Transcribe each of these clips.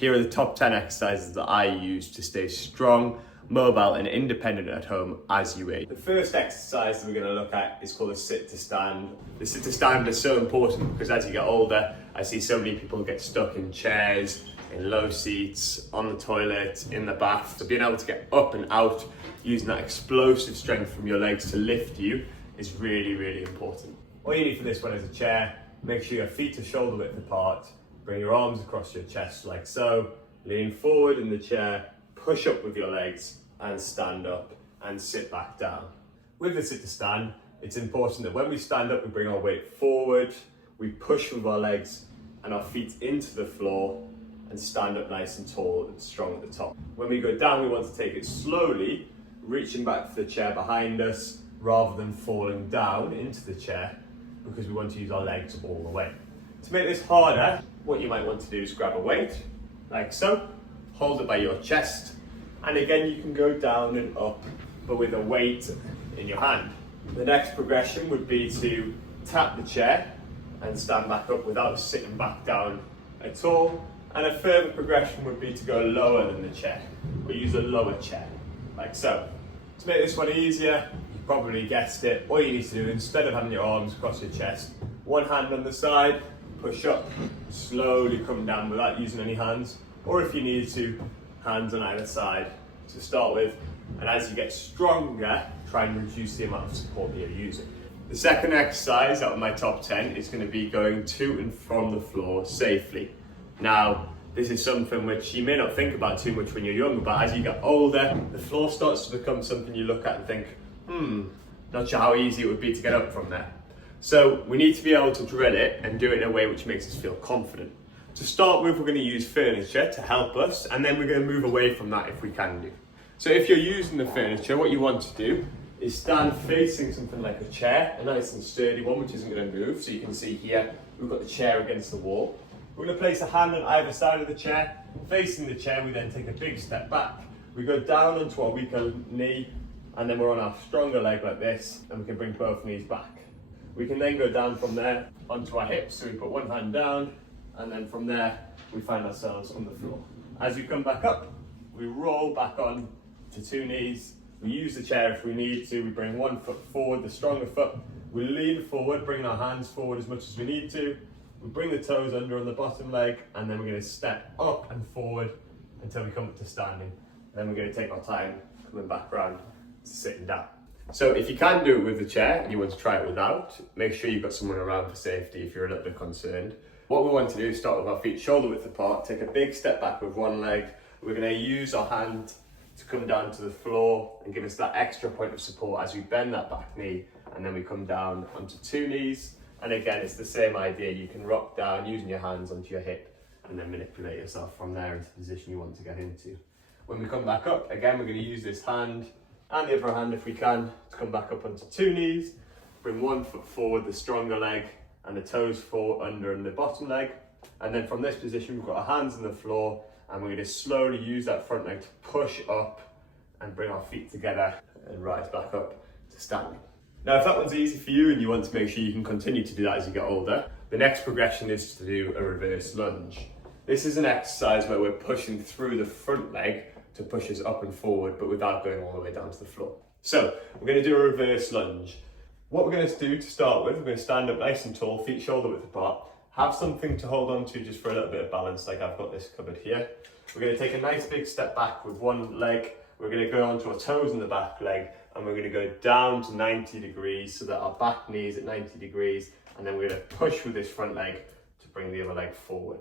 Here are the top 10 exercises that I use to stay strong, mobile and independent at home as you age. The first exercise that we're going to look at is called a sit to stand. The sit to stand is so important because as you get older, I see so many people get stuck in chairs, in low seats, on the toilet, in the bath. So being able to get up and out using that explosive strength from your legs to lift you is really, really important. All you need for this one is a chair. Make sure your feet are shoulder width apart. Bring your arms across your chest like so. Lean forward in the chair, push up with your legs and stand up and sit back down. With the sit to stand, it's important that when we stand up, we bring our weight forward, we push with our legs and our feet into the floor and stand up nice and tall and strong at the top. When we go down, we want to take it slowly, reaching back for the chair behind us rather than falling down into the chair because we want to use our legs all the way. To make this harder, what you might want to do is grab a weight, like so, hold it by your chest, and again you can go down and up, but with a weight in your hand. The next progression would be to tap the chair and stand back up without sitting back down at all. And a further progression would be to go lower than the chair, or use a lower chair, like so. To make this one easier, you probably guessed it, all you need to do, instead of having your arms across your chest, one hand on the side, push up, slowly come down without using any hands, or if you need to, hands on either side to start with. And as you get stronger, try and reduce the amount of support that you're using. The second exercise out of my top 10 is going to be going to and from the floor safely. Now, this is something which you may not think about too much when you're younger, but as you get older, the floor starts to become something you look at and think, not sure how easy it would be to get up from there. So we need to be able to drill it and do it in a way which makes us feel confident. To start with, we're going to use furniture to help us, and then we're going to move away from that if we can do. So if you're using the furniture, what you want to do is stand facing something like a chair, a nice and sturdy one which isn't going to move. So you can see here, we've got the chair against the wall. We're going to place a hand on either side of the chair. Facing the chair, we then take a big step back. We go down onto our weaker knee, and then we're on our stronger leg like this, and we can bring both knees back. We can then go down from there onto our hips, so we put one hand down, and then from there, we find ourselves on the floor. As we come back up, we roll back on to two knees. We use the chair if we need to. We bring one foot forward, the stronger foot. We lean forward, bring our hands forward as much as we need to. We bring the toes under on the bottom leg, and then we're going to step up and forward until we come up to standing. Then we're going to take our time coming back around to sitting down. So if you can do it with the chair and you want to try it without, make sure you've got someone around for safety if you're a little bit concerned. What we want to do is start with our feet shoulder width apart, take a big step back with one leg. We're going to use our hand to come down to the floor and give us that extra point of support as we bend that back knee, and then we come down onto two knees. And again, it's the same idea. You can rock down using your hands onto your hip and then manipulate yourself from there into the position you want to get into. When we come back up, again, we're going to use this hand and the other hand if we can to come back up onto two knees. Bring one foot forward, the stronger leg, and the toes forward under and the bottom leg. And then from this position, we've got our hands on the floor, and we're going to slowly use that front leg to push up and bring our feet together and rise back up to standing. Now, if that one's easy for you and you want to make sure you can continue to do that as you get older, the next progression is to do a reverse lunge. This is an exercise where we're pushing through the front leg to push us up and forward, but without going all the way down to the floor. So we're going to do a reverse lunge. What we're going to do to start with, we're going to stand up nice and tall, feet shoulder width apart, have something to hold on to just for a little bit of balance, like I've got this covered here. We're going to take a nice big step back with one leg. We're going to go onto our toes in the back leg, and we're going to go down to 90 degrees so that our back knee is at 90 degrees, and then we're going to push with this front leg to bring the other leg forward.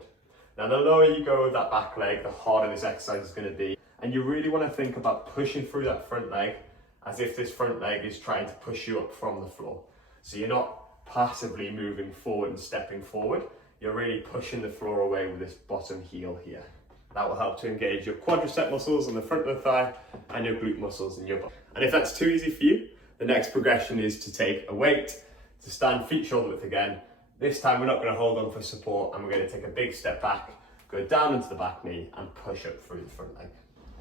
Now, the lower you go with that back leg, the harder this exercise is going to be. And you really want to think about pushing through that front leg as if this front leg is trying to push you up from the floor. So you're not passively moving forward and stepping forward. You're really pushing the floor away with this bottom heel here. That will help to engage your quadricep muscles on the front of the thigh and your glute muscles in your butt. And if that's too easy for you, the next progression is to take a weight, to stand feet shoulder width again. This time we're not going to hold on for support, and we're going to take a big step back, go down into the back knee and push up through the front leg.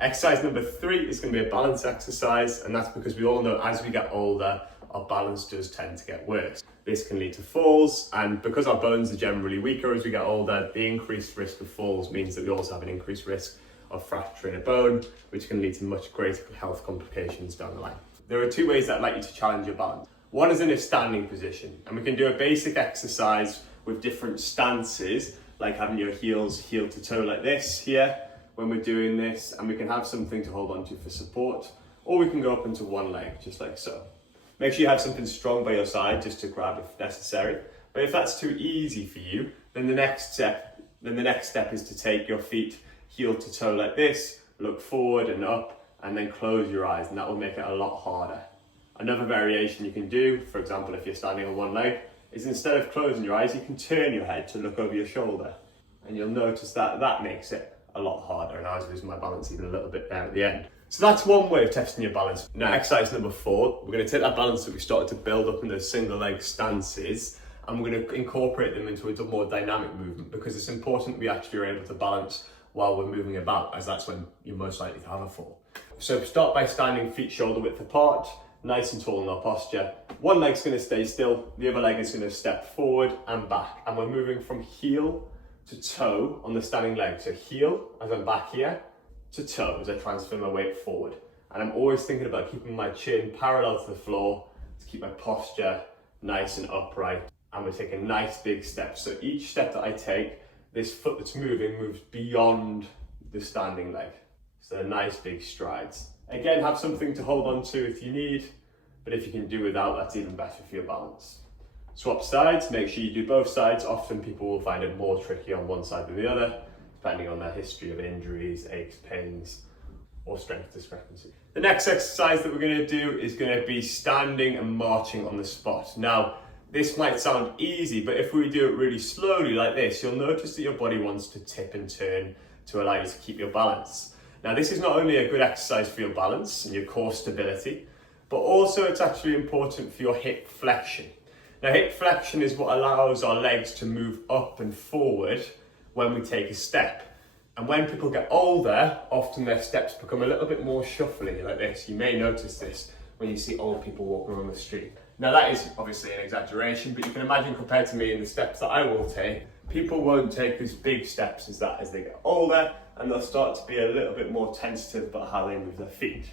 Exercise number 3 is going to be a balance exercise, and that's because we all know as we get older, our balance does tend to get worse. This can lead to falls, and because our bones are generally weaker as we get older, the increased risk of falls means that we also have an increased risk of fracturing a bone, which can lead to much greater health complications down the line. There are 2 ways that I'd like you to challenge your balance. One is in a standing position, and we can do a basic exercise with different stances, like having your heels heel to toe like this here when we're doing this, and we can have something to hold on to for support, or we can go up into one leg, just like so. Make sure you have something strong by your side just to grab if necessary. But if that's too easy for you, then the next step is to take your feet heel to toe like this, look forward and up, and then close your eyes, and that will make it a lot harder. Another variation you can do, for example, if you're standing on one leg, is instead of closing your eyes, you can turn your head to look over your shoulder. And you'll notice that that makes it a lot harder, and I was losing my balance even a little bit there at the end. So that's one way of testing your balance. Now, exercise number 4, we're going to take that balance that we started to build up in those single leg stances, and we're going to incorporate them into a more dynamic movement, because it's important we actually are able to balance while we're moving about, as that's when you're most likely to have a fall. So start by standing feet shoulder width apart, nice and tall in our posture. One leg's going to stay still, the other leg is going to step forward and back, and we're moving from heel to toe on the standing leg. So heel as I'm back here, to toe as I transfer my weight forward. And I'm always thinking about keeping my chin parallel to the floor to keep my posture nice and upright. And we're taking nice big steps. So each step that I take, this foot that's moving moves beyond the standing leg. So nice big strides. Again, have something to hold on to if you need, but if you can do without, that's even better for your balance. Swap sides, make sure you do both sides. Often people will find it more tricky on one side than the other, depending on their history of injuries, aches, pains, or strength discrepancy. The next exercise that we're going to do is going to be standing and marching on the spot. Now, this might sound easy, but if we do it really slowly like this, you'll notice that your body wants to tip and turn to allow you to keep your balance. Now, this is not only a good exercise for your balance and your core stability, but also it's actually important for your hip flexion. Now, hip flexion is what allows our legs to move up and forward when we take a step. And when people get older, often their steps become a little bit more shuffly like this. You may notice this when you see old people walking around the street. Now, that is obviously an exaggeration, but you can imagine compared to me and the steps that I will take, people won't take as big steps as that as they get older, and they'll start to be a little bit more tentative about how they move their feet.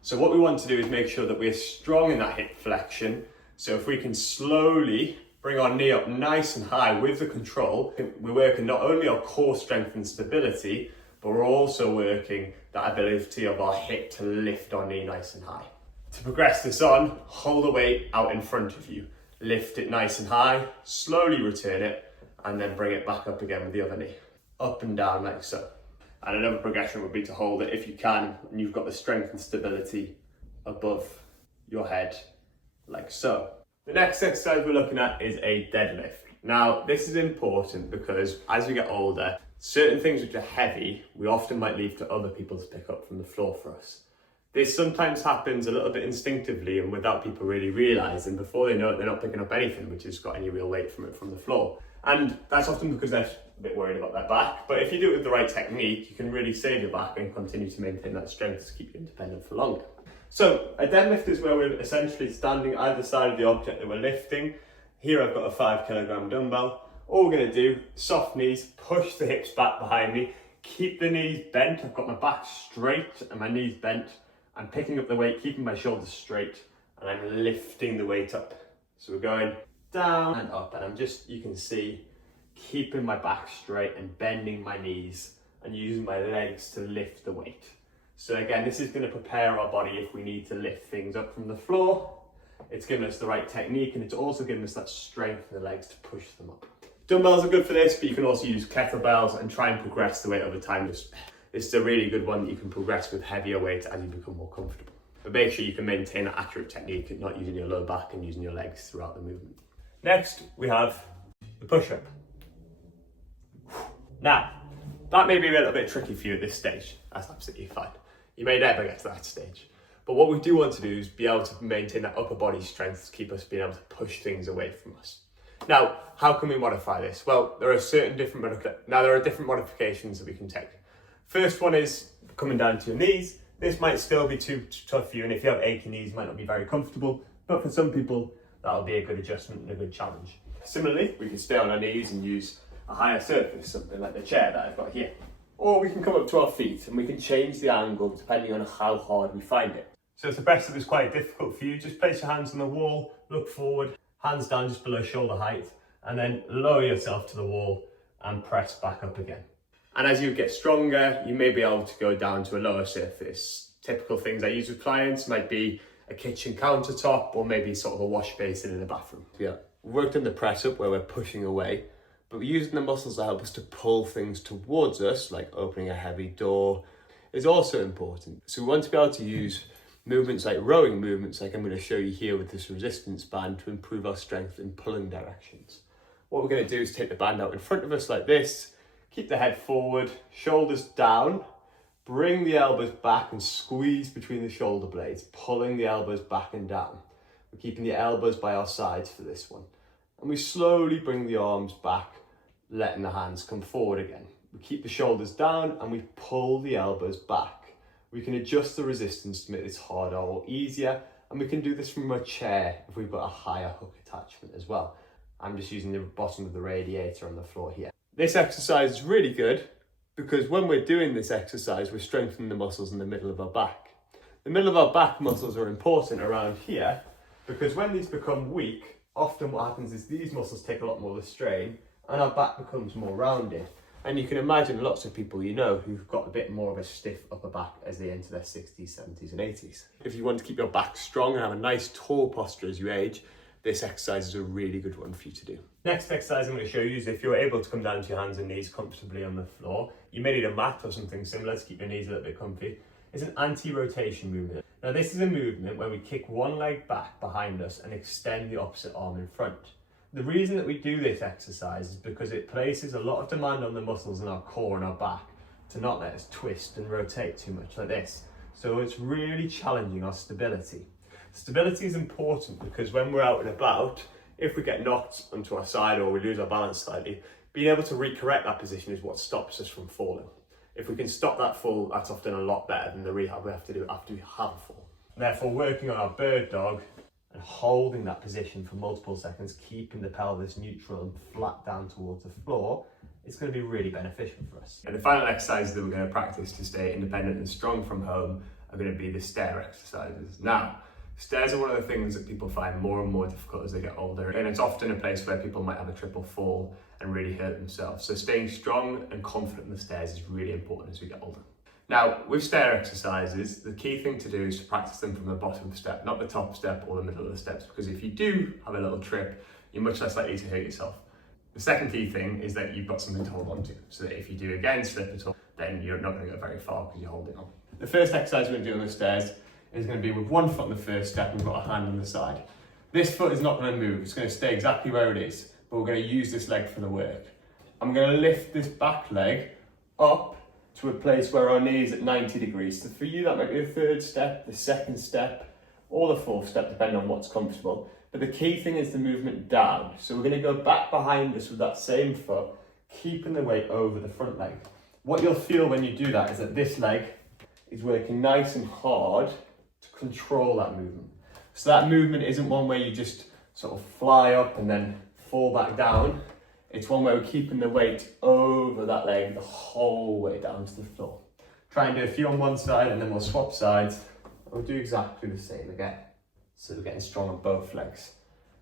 So what we want to do is make sure that we're strong in that hip flexion. So if we can slowly bring our knee up nice and high with the control, we're working not only our core strength and stability, but we're also working that ability of our hip to lift our knee nice and high. To progress this on, hold the weight out in front of you. Lift it nice and high, slowly return it, and then bring it back up again with the other knee. Up and down like so. And another progression would be to hold it if you can, and you've got the strength and stability above your head, like so. The next exercise we're looking at is a deadlift. Now, this is important because as we get older, certain things which are heavy, we often might leave to other people to pick up from the floor for us. This sometimes happens a little bit instinctively and without people really realising. Before they know it, they're not picking up anything which has got any real weight from the floor. And that's often because they're a bit worried about their back. But if you do it with the right technique, you can really save your back and continue to maintain that strength to keep you independent for longer. So a deadlift is where we're essentially standing either side of the object that we're lifting. Here I've got a 5 kilogram dumbbell. All we're going to do, soft knees, push the hips back behind me, keep the knees bent. I've got my back straight and my knees bent. I'm picking up the weight, keeping my shoulders straight, and I'm lifting the weight up. So we're going down and up, and I'm just, you can see, keeping my back straight and bending my knees and using my legs to lift the weight. So again, this is going to prepare our body if we need to lift things up from the floor. It's giving us the right technique, and it's also giving us that strength in the legs to push them up. Dumbbells are good for this, but you can also use kettlebells and try and progress the weight over time. This is a really good one that you can progress with heavier weights as you become more comfortable. But make sure you can maintain that accurate technique and not using your lower back and using your legs throughout the movement. Next, we have the push-up. Now, that may be a little bit tricky for you at this stage. That's absolutely fine. You may never get to that stage. But what we do want to do is be able to maintain that upper body strength to keep us being able to push things away from us. Now, how can we modify this? Well, there are different modifications that we can take. First one is coming down to your knees. This might still be too tough for you, and if you have achy knees, it might not be very comfortable, But for some people, that'll be a good adjustment and a good challenge. Similarly, we can stay on our knees and use a higher surface, something like the chair that I've got here. Or we can come up to our feet and we can change the angle depending on how hard we find it. So if the press up is quite difficult for you, just place your hands on the wall, look forward, hands down just below shoulder height, and then lower yourself to the wall and press back up again. And as you get stronger, you may be able to go down to a lower surface. Typical things I use with clients might be a kitchen countertop or maybe sort of a wash basin in a bathroom. Yeah, we've worked on the press up where we're pushing away, but we're using the muscles that help us to pull things towards us, like opening a heavy door, is also important. So we want to be able to use movements like rowing movements, like I'm going to show you here with this resistance band, to improve our strength in pulling directions. What we're going to do is take the band out in front of us like this, keep the head forward, shoulders down, bring the elbows back and squeeze between the shoulder blades, pulling the elbows back and down. We're keeping the elbows by our sides for this one. And we slowly bring the arms back, letting the hands come forward again. We keep the shoulders down and we pull the elbows back. We can adjust the resistance to make this harder or easier, and we can do this from a chair if we've got a higher hook attachment as well. I'm just using the bottom of the radiator on the floor here. This exercise is really good because when we're doing this exercise, we're strengthening the muscles in the middle of our back. The middle of our back muscles are important around here because when these become weak, often what happens is these muscles take a lot more of the strain and our back becomes more rounded. And you can imagine lots of people you know who've got a bit more of a stiff upper back as they enter their 60s, 70s and 80s. If you want to keep your back strong and have a nice tall posture as you age, this exercise is a really good one for you to do. Next exercise I'm going to show you is if you're able to come down to your hands and knees comfortably on the floor. You may need a mat or something similar to keep your knees a little bit comfy. It's an anti-rotation movement. Now this is a movement where we kick one leg back behind us and extend the opposite arm in front. The reason that we do this exercise is because it places a lot of demand on the muscles in our core and our back to not let us twist and rotate too much like this. So it's really challenging our stability. Stability is important because when we're out and about, if we get knocked onto our side or we lose our balance slightly, being able to recorrect that position is what stops us from falling. If we can stop that fall, that's often a lot better than the rehab we have to do after we have a fall. Therefore, working on our bird dog and holding that position for multiple seconds, keeping the pelvis neutral and flat down towards the floor, it's going to be really beneficial for us. And the final exercises that we're going to practice to stay independent and strong from home are going to be the stair exercises. Now, stairs are one of the things that people find more and more difficult as they get older, and it's often a place where people might have a triple fall and really hurt themselves. So staying strong and confident in the stairs is really important as we get older. Now, with stair exercises, the key thing to do is to practice them from the bottom step, not the top step or the middle of the steps, because if you do have a little trip, you're much less likely to hurt yourself. The second key thing is that you've got something to hold on to, so that if you do again slip at all, then you're not going to go very far because you're holding on. The first exercise we're going to do on the stairs is going to be with one foot on the first step and we've got a hand on the side. This foot is not going to move, it's going to stay exactly where it is, but we're going to use this leg for the work. I'm going to lift this back leg up to a place where our knee is at 90 degrees. So for you, that might be the third step, the second step, or the fourth step, depending on what's comfortable. But the key thing is the movement down. So we're going to go back behind us with that same foot, keeping the weight over the front leg. What you'll feel when you do that is that this leg is working nice and hard to control that movement. So that movement isn't one where you just sort of fly up and then fall back down. It's one where we're keeping the weight over that leg the whole way down to the floor. Try and do a few on one side and then we'll swap sides. We'll do exactly the same again. So we're getting strong on both legs.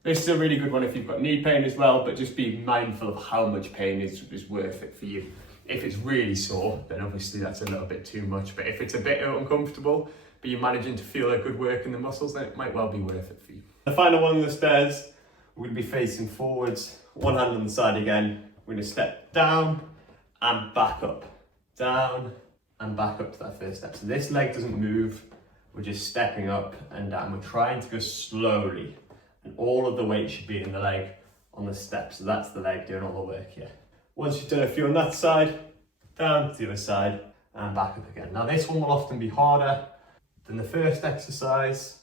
This is a really good one if you've got knee pain as well, but just be mindful of how much pain is worth it for you. If it's really sore, then obviously that's a little bit too much. But if it's a bit uncomfortable, but you're managing to feel a good work in the muscles, then it might well be worth it for you. The final one on the stairs, we're going to be facing forwards. One hand on the side again. We're going to step down and back up. Down and back up to that first step. So this leg doesn't move. We're just stepping up and down. We're trying to go slowly. And all of the weight should be in the leg on the step. So that's the leg doing all the work here. Once you've done a few on that side, down to the other side and back up again. Now this one will often be harder than the first exercise.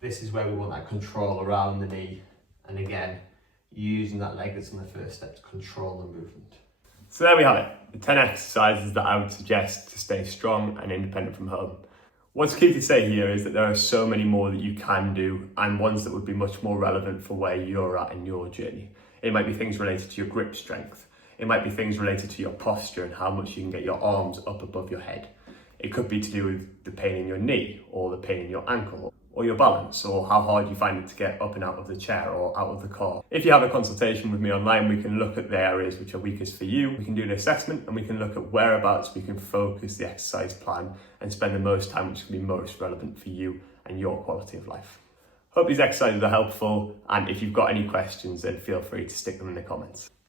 This is where we want that control around the knee. And again, using that leg that's in the first step to control the movement. So there we have it, the 10 exercises that I would suggest to stay strong and independent from home. What's key to say here is that there are so many more that you can do, and ones that would be much more relevant for where you're at in your journey. It might be things related to your grip strength. It might be things related to your posture and how much you can get your arms up above your head. It could be to do with the pain in your knee, or the pain in your ankle, or your balance, or how hard you find it to get up and out of the chair or out of the car. If you have a consultation with me online, we can look at the areas which are weakest for you. We can do an assessment and we can look at whereabouts we can focus the exercise plan and spend the most time which can be most relevant for you and your quality of life. Hope these exercises are helpful, and if you've got any questions, then feel free to stick them in the comments.